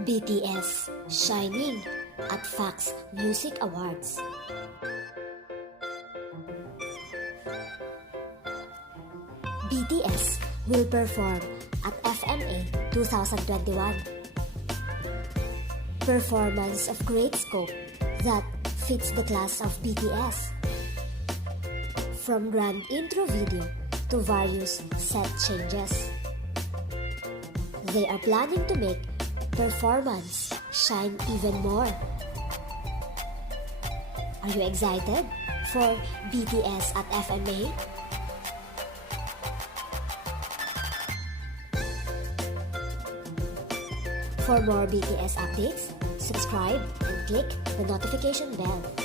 BTS shining at Fox Music Awards. BTS will perform at FMA 2021. Performance of great scope that fits the class of BTS. From grand intro video to various set changes. They are planning to make performance shine even more. Are you excited for BTS at FMA? For more BTS updates, subscribe and click the notification bell.